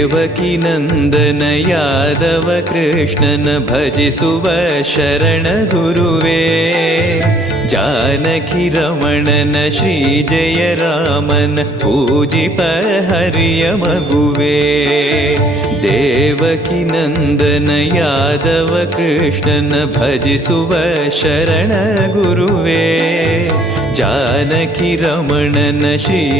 ದೇವಕಿ ನಂದನ ಯಾದವ ಕೃಷ್ಣನ ಭಜಿಸುವ ಶರಣ ಗುರುವೇ. ಜಾನಕಿ ರಮಣನ ಶ್ರೀ ಜಯ ರಾಮನ ಪೂಜಿಪ ಹರಿಯ ಮಗುವೇ. ದೇವಕಿ ನಂದನ ಯಾದವ ಕೃಷ್ಣನ ಭಜಿಸುವ ಶರಣ ಗುರುವೇ. ಜಾನಕಿ ರಮಣನ ಶ್ರೀ